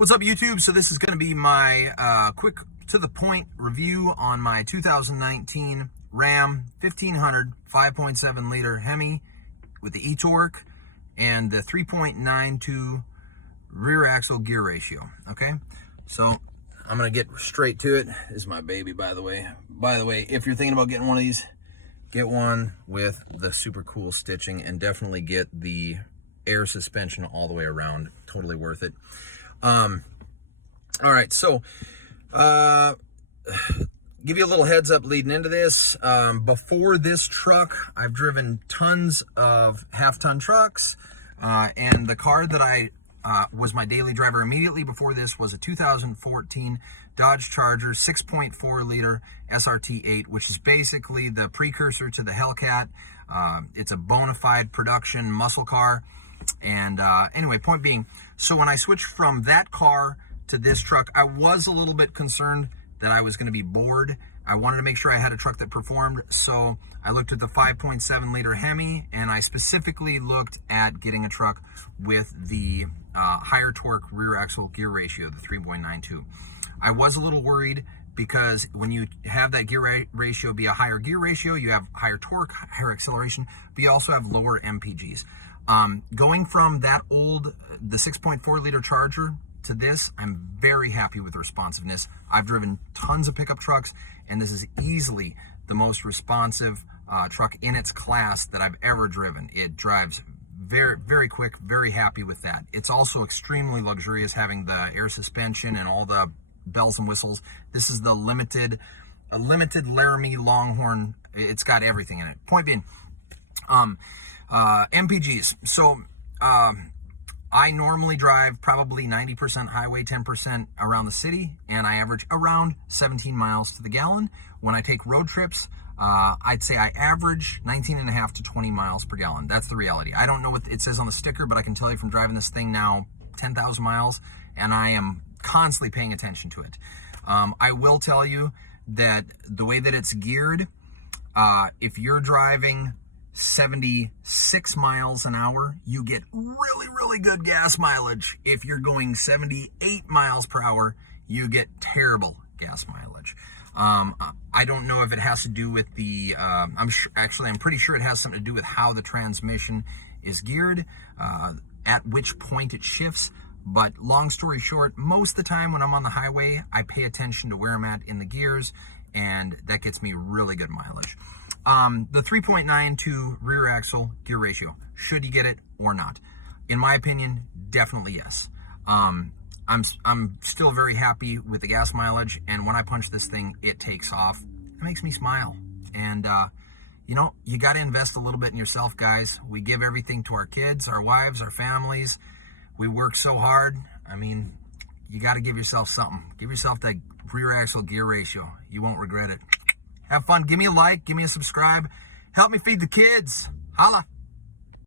What's up, YouTube? So this is going to be my quick to the point review on my 2019 Ram 1500 5.7 liter Hemi with the eTorque and the 3.92 rear axle gear ratio. Okay, so I'm going to get straight to it. This is my baby, by the way. If you're thinking about getting one of these, get one with the super cool stitching and definitely get the air suspension all the way around. Totally worth it. All right, so give you a little heads up leading into this. Before this truck, I've driven tons of half-ton trucks, and the car that I was my daily driver immediately before this was a 2014 Dodge Charger 6.4 liter SRT8, which is basically the precursor to the Hellcat. It's a bona fide production muscle car. And anyway, point being, so when I switched from that car to this truck, I was a little bit concerned that I was going to be bored. I wanted to make sure I had a truck that performed, so I looked at the 5.7 liter Hemi, and I specifically looked at getting a truck with the higher torque rear axle gear ratio, the 3.92. I was a little worried because when you have that gear ratio be a higher gear ratio, you have higher torque, higher acceleration, but you also have lower MPGs. Going from that old, the 6.4 liter Charger to this, I'm very happy with the responsiveness. I've driven tons of pickup trucks, and this is easily the most responsive truck in its class that I've ever driven. It drives very, very quick, very happy with that. It's also extremely luxurious, having the air suspension and all the bells and whistles. This is the limited Laramie Longhorn. It's got everything in it. Point being, MPGs. So I normally drive probably 90% highway, 10% around the city, and I average around 17 miles to the gallon. When I take road trips, I'd say I average 19.5 to 20 miles per gallon. That's the reality. I don't know what it says on the sticker, but I can tell you from driving this thing now 10,000 miles, and I am constantly paying attention to it. I will tell you that the way that it's geared, if you're driving 76 miles an hour, you get really good gas mileage. If you're going 78 miles per hour, you get terrible gas mileage. I don't know if it has to do with the, I'm pretty sure it has something to do with how the transmission is geared, at which point it shifts. But long story short, most of the time when I'm on the highway, I pay attention to where I'm at in the gears, and that gets me really good mileage. The 3.92 rear axle gear ratio, should you get it or not? In my opinion, definitely yes. I'm still very happy with the gas mileage, and when I punch this thing, it takes off. It makes me smile. And you know, you got to invest a little bit in yourself, guys. We give everything to our kids, our wives, our families. We work so hard. I mean, you got to give yourself something. Give yourself that rear axle gear ratio. You won't regret it. Have fun. Give me a like. Give me a subscribe. Help me feed the kids. Holla.